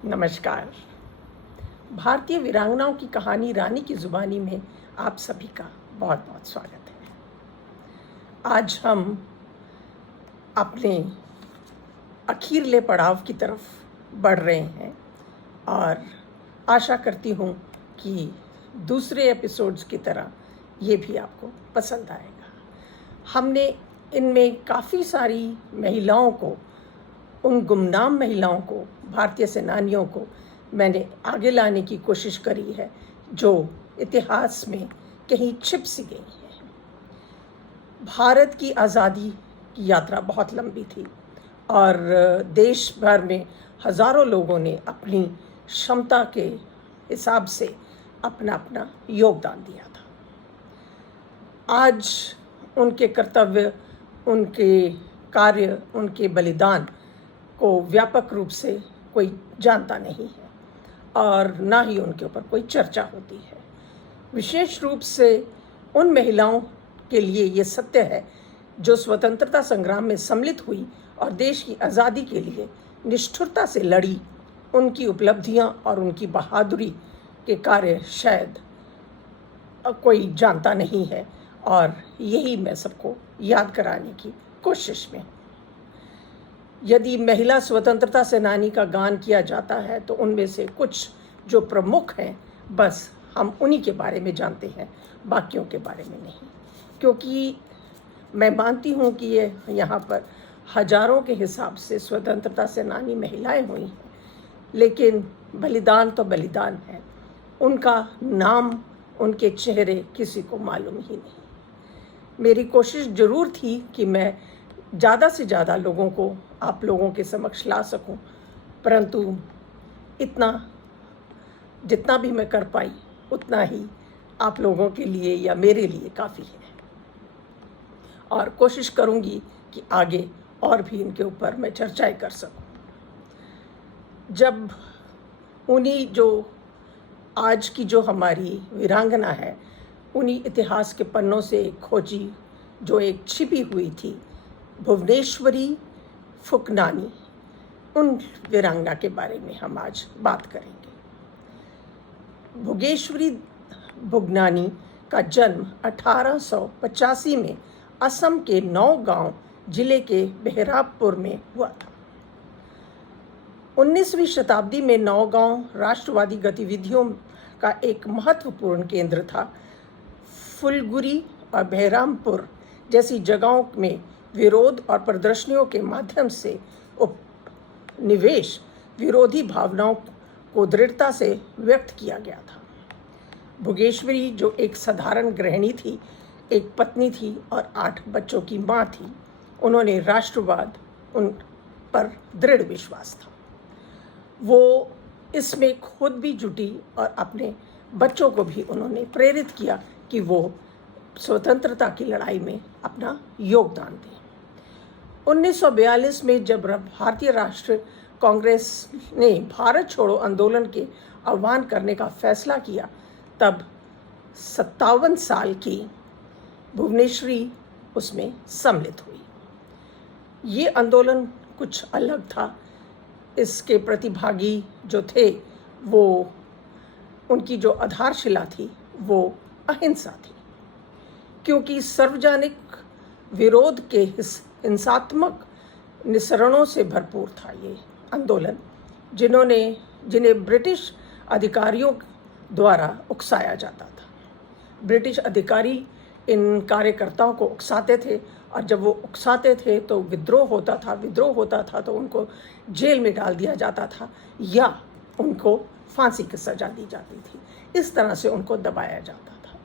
नमस्कार। भारतीय वीरांगनाओं की कहानी रानी की ज़ुबानी में आप सभी का बहुत बहुत स्वागत है। आज हम अपने अखीरले पड़ाव की तरफ बढ़ रहे हैं और आशा करती हूँ कि दूसरे एपिसोड्स की तरह ये भी आपको पसंद आएगा। हमने इनमें काफ़ी सारी महिलाओं को, उन गुमनाम महिलाओं को, भारतीय सेनानियों को मैंने आगे लाने की कोशिश करी है जो इतिहास में कहीं छिप सी गई हैं। भारत की आज़ादी की यात्रा बहुत लंबी थी और देश भर में हज़ारों लोगों ने अपनी क्षमता के हिसाब से अपना अपना योगदान दिया था। आज उनके कर्तव्य, उनके कार्य, उनके बलिदान को व्यापक रूप से कोई जानता नहीं है और ना ही उनके ऊपर कोई चर्चा होती है। विशेष रूप से उन महिलाओं के लिए ये सत्य है जो स्वतंत्रता संग्राम में सम्मिलित हुई और देश की आज़ादी के लिए निष्ठुरता से लड़ी। उनकी उपलब्धियां और उनकी बहादुरी के कार्य शायद कोई जानता नहीं है और यही मैं सबको याद कराने की कोशिश में हूँ। यदि महिला स्वतंत्रता सेनानी का गान किया जाता है तो उनमें से कुछ जो प्रमुख हैं, बस हम उन्हीं के बारे में जानते हैं, बाकियों के बारे में नहीं। क्योंकि मैं मानती हूँ कि ये यहाँ पर हजारों के हिसाब से स्वतंत्रता सेनानी महिलाएं हुई हैं, लेकिन बलिदान तो बलिदान है। उनका नाम, उनके चेहरे किसी को मालूम ही नहीं। मेरी कोशिश ज़रूर थी कि मैं ज़्यादा से ज़्यादा लोगों को आप लोगों के समक्ष ला सकूं, परंतु इतना जितना भी मैं कर पाई उतना ही आप लोगों के लिए या मेरे लिए काफ़ी है और कोशिश करूंगी कि आगे और भी इनके ऊपर मैं चर्चाएं कर सकूं। जब उन्हीं जो आज की जो हमारी वीरांगना है, उन्हीं इतिहास के पन्नों से खोजी जो एक छिपी हुई थी, भुवनेश्वरी फुकनानी, उन वीरांगना के बारे में हम आज बात करेंगे। भुवनेश्वरी फुकनानी का जन्म 1885 में असम के नौगांव जिले के बहरामपुर में हुआ था। 19वीं शताब्दी में नौगांव राष्ट्रवादी गतिविधियों का एक महत्वपूर्ण केंद्र था। फुलगुरी और बहरामपुर जैसी जगहों में विरोध और प्रदर्शनियों के माध्यम से उपनिवेश विरोधी भावनाओं को दृढ़ता से व्यक्त किया गया था। भुवनेश्वरी जो एक साधारण गृहिणी थी, एक पत्नी थी और 8 बच्चों की माँ थी, उन्होंने राष्ट्रवाद, उन पर दृढ़ विश्वास था। वो इसमें खुद भी जुटी और अपने बच्चों को भी उन्होंने प्रेरित किया कि वो स्वतंत्रता की लड़ाई में अपना योगदान दें। 1942 में जब भारतीय राष्ट्रीय कांग्रेस ने भारत छोड़ो आंदोलन के आह्वान करने का फैसला किया, तब 57 साल की भुवनेश्वरी उसमें सम्मिलित हुई। ये आंदोलन कुछ अलग था। इसके प्रतिभागी जो थे, वो उनकी जो आधारशिला थी वो अहिंसा थी, क्योंकि सार्वजनिक विरोध के हिंसात्मक निसरणों से भरपूर था ये आंदोलन, जिन्हें ब्रिटिश अधिकारियों द्वारा उकसाया जाता था। ब्रिटिश अधिकारी इन कार्यकर्ताओं को उकसाते थे और जब वो उकसाते थे तो विद्रोह होता था तो उनको जेल में डाल दिया जाता था या उनको फांसी की सज़ा दी जाती थी। इस तरह से उनको दबाया जाता था।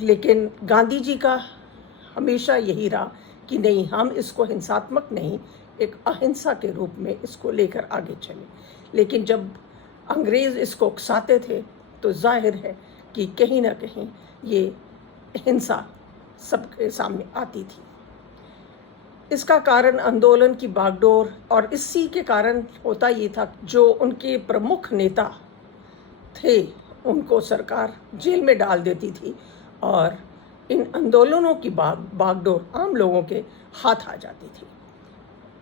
लेकिन गांधी जी का हमेशा यही रहा कि नहीं, हम इसको हिंसात्मक नहीं, एक अहिंसा के रूप में इसको लेकर आगे चले। लेकिन जब अंग्रेज़ इसको उकसाते थे तो जाहिर है कि कहीं ना कहीं ये हिंसा सबके सामने आती थी। इसका कारण आंदोलन की बागडोर और इसी के कारण होता ये था, जो उनके प्रमुख नेता थे उनको सरकार जेल में डाल देती थी और इन आंदोलनों की बागडोर आम लोगों के हाथ आ जाती थी।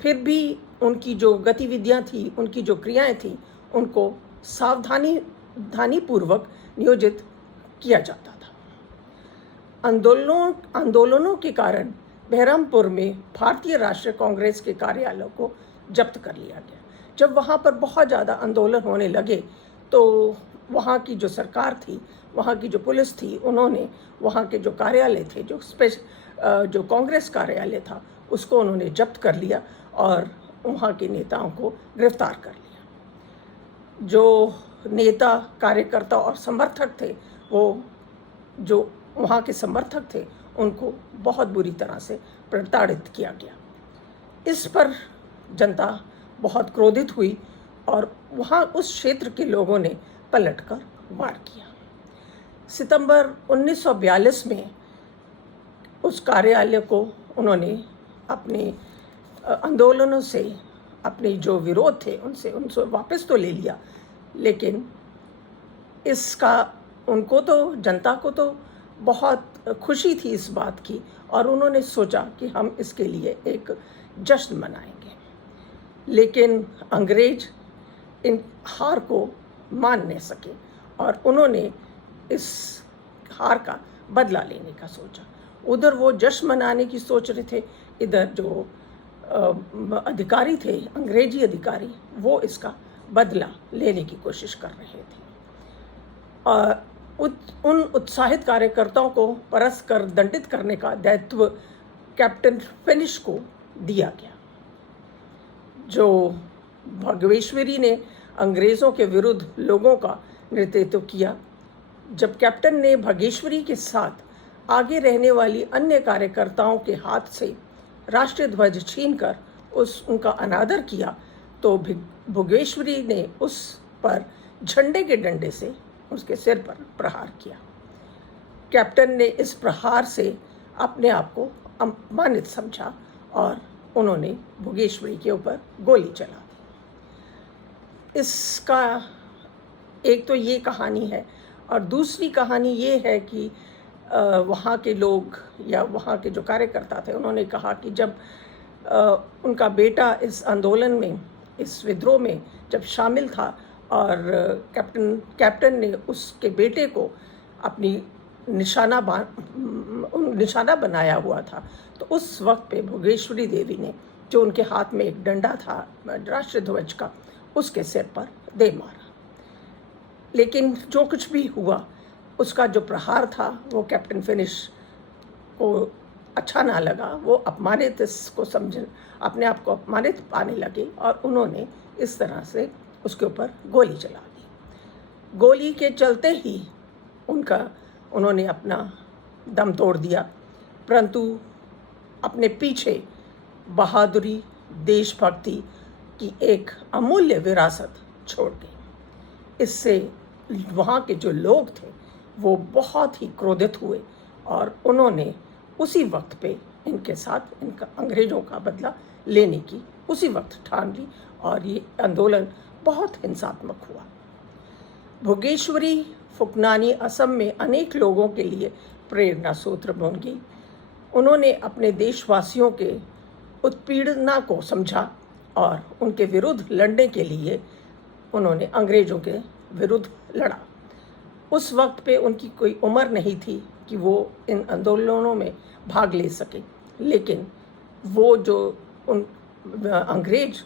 फिर भी उनकी जो गतिविधियां थी, उनकी जो क्रियाएं थी, उनको सावधानीपूर्वक नियोजित किया जाता था। आंदोलनों के कारण बहरमपुर में भारतीय राष्ट्रीय कांग्रेस के कार्यालय को जब्त कर लिया गया। जब वहाँ पर बहुत ज़्यादा आंदोलन होने लगे तो वहाँ की जो सरकार थी, वहाँ की जो पुलिस थी, उन्होंने वहाँ के जो कार्यालय थे, जो कांग्रेस कार्यालय था, उसको उन्होंने जब्त कर लिया और वहाँ के नेताओं को गिरफ्तार कर लिया। जो नेता, कार्यकर्ता और समर्थक थे, वो जो वहाँ के समर्थक थे, उनको बहुत बुरी तरह से प्रताड़ित किया गया। इस पर जनता बहुत क्रोधित हुई और वहाँ उस क्षेत्र के लोगों ने पलटकर वार किया। सितंबर 1942 में उस कार्यालय को उन्होंने अपने आंदोलनों से, अपने जो विरोध थे उनसे वापस तो ले लिया, लेकिन इसका उनको तो, जनता को तो बहुत खुशी थी इस बात की, और उन्होंने सोचा कि हम इसके लिए एक जश्न मनाएंगे। लेकिन अंग्रेज इन हार को मान नहीं सके और उन्होंने इस हार का बदला लेने का सोचा। उधर वो जश्न मनाने की सोच रहे थे, इधर जो अधिकारी थे, अंग्रेजी अधिकारी, वो इसका बदला लेने की कोशिश कर रहे थे। उन उत्साहित कार्यकर्ताओं को परस्पर दंडित करने का दायित्व कैप्टन फिनिश को दिया गया। जो भगवेश्वरी ने अंग्रेज़ों के विरुद्ध लोगों का नेतृत्व किया। जब कैप्टन ने भगेश्वरी के साथ आगे रहने वाली अन्य कार्यकर्ताओं के हाथ से राष्ट्रीय ध्वज छीनकर उनका अनादर किया, तो भोगेश्वरी ने उस पर झंडे के डंडे से उसके सिर पर प्रहार किया। कैप्टन ने इस प्रहार से अपने आप को अपमानित समझा और उन्होंने भोगेश्वरी के ऊपर गोली चला दी। इसका एक तो ये कहानी है, और दूसरी कहानी ये है कि वहाँ के लोग या वहाँ के जो कार्यकर्ता थे, उन्होंने कहा कि जब उनका बेटा इस आंदोलन में, इस विद्रोह में जब शामिल था और कैप्टन ने उसके बेटे को अपनी निशाना बनाया हुआ था, तो उस वक्त पे भोगेश्वरी देवी ने, जो उनके हाथ में एक डंडा था राष्ट्रीय ध्वज का, उसके सिर पर दे मारा। लेकिन जो कुछ भी हुआ, उसका जो प्रहार था वो कैप्टन फिनिश को अच्छा ना लगा। वो अपमानित इसको समझ, अपने आप को अपमानित पाने लगे और उन्होंने इस तरह से उसके ऊपर गोली चला दी। गोली के चलते ही उन्होंने अपना दम तोड़ दिया, परंतु अपने पीछे बहादुरी, देशभक्ति की एक अमूल्य विरासत छोड़ गई। इससे वहाँ के जो लोग थे वो बहुत ही क्रोधित हुए और उन्होंने उसी वक्त पे इनके साथ इनका अंग्रेज़ों का बदला लेने की उसी वक्त ठान ली और ये आंदोलन बहुत हिंसात्मक हुआ। भोगेश्वरी फुकनानी असम में अनेक लोगों के लिए प्रेरणा सूत्र बन गई। उन्होंने अपने देशवासियों के उत्पीड़ना को समझा और उनके विरुद्ध लड़ने के लिए उन्होंने अंग्रेज़ों के विरुद्ध लड़ा। उस वक्त पे उनकी कोई उम्र नहीं थी कि वो इन आंदोलनों में भाग ले सके, लेकिन वो जो अंग्रेज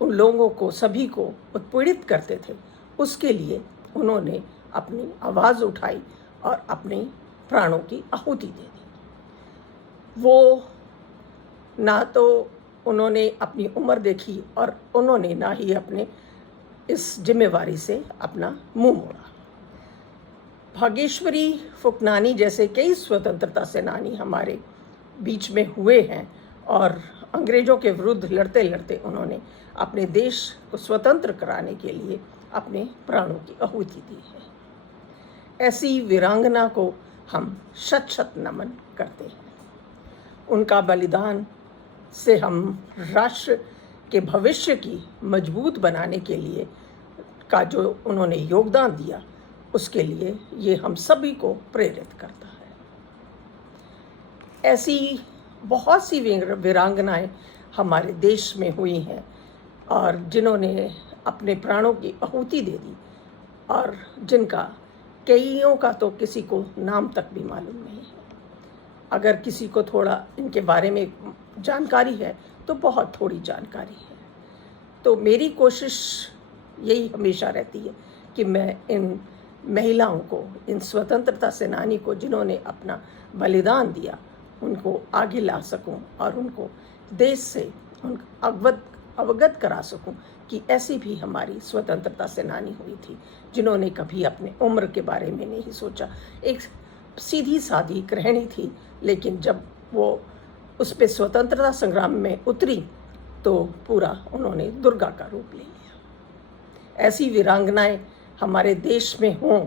उन लोगों को, सभी को उत्पीड़ित करते थे, उसके लिए उन्होंने अपनी आवाज़ उठाई और अपने प्राणों की आहुति दे दी। वो ना तो उन्होंने अपनी उम्र देखी और उन्होंने ना ही अपने इस जिम्मेवारी से अपना मुंह मोड़ा। भागेश्वरी फुकनानी जैसे कई स्वतंत्रता सेनानी हमारे बीच में हुए हैं और अंग्रेज़ों के विरुद्ध लड़ते लड़ते उन्होंने अपने देश को स्वतंत्र कराने के लिए अपने प्राणों की आहुति दी है। ऐसी वीरांगना को हम शत शत नमन करते हैं। उनका बलिदान से हम राष्ट्र के भविष्य की मजबूत बनाने के लिए का जो उन्होंने योगदान दिया, उसके लिए ये हम सभी को प्रेरित करता है। ऐसी बहुत सी वीरांगनाएं हमारे देश में हुई हैं और जिन्होंने अपने प्राणों की आहुति दे दी और जिनका कईयों का तो किसी को नाम तक भी मालूम नहीं है। अगर किसी को थोड़ा इनके बारे में जानकारी है तो बहुत थोड़ी जानकारी है। तो मेरी कोशिश यही हमेशा रहती है कि मैं इन महिलाओं को, इन स्वतंत्रता सेनानी को जिन्होंने अपना बलिदान दिया, उनको आगे ला सकूं और उनको देश से अवगत करा सकूं कि ऐसी भी हमारी स्वतंत्रता सेनानी हुई थी जिन्होंने कभी अपने उम्र के बारे में नहीं सोचा। एक सीधी सादी गृहिणी थी, लेकिन जब वो उस पे स्वतंत्रता संग्राम में उतरी तो पूरा उन्होंने दुर्गा का रूप ले लिया। ऐसी वीरांगनाएं हमारे देश में हों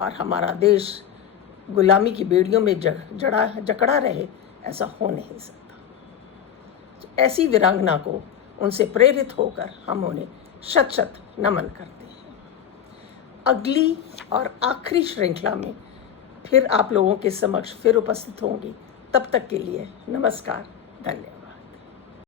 और हमारा देश गुलामी की बेड़ियों में जकड़ा रहे, ऐसा हो नहीं सकता। तो ऐसी वीरांगना को, उनसे प्रेरित होकर हम उन्हें शत शत नमन करते हैं। अगली और आखिरी श्रृंखला में फिर आप लोगों के समक्ष फिर उपस्थित होंगी। तब तक के लिए नमस्कार, धन्यवाद।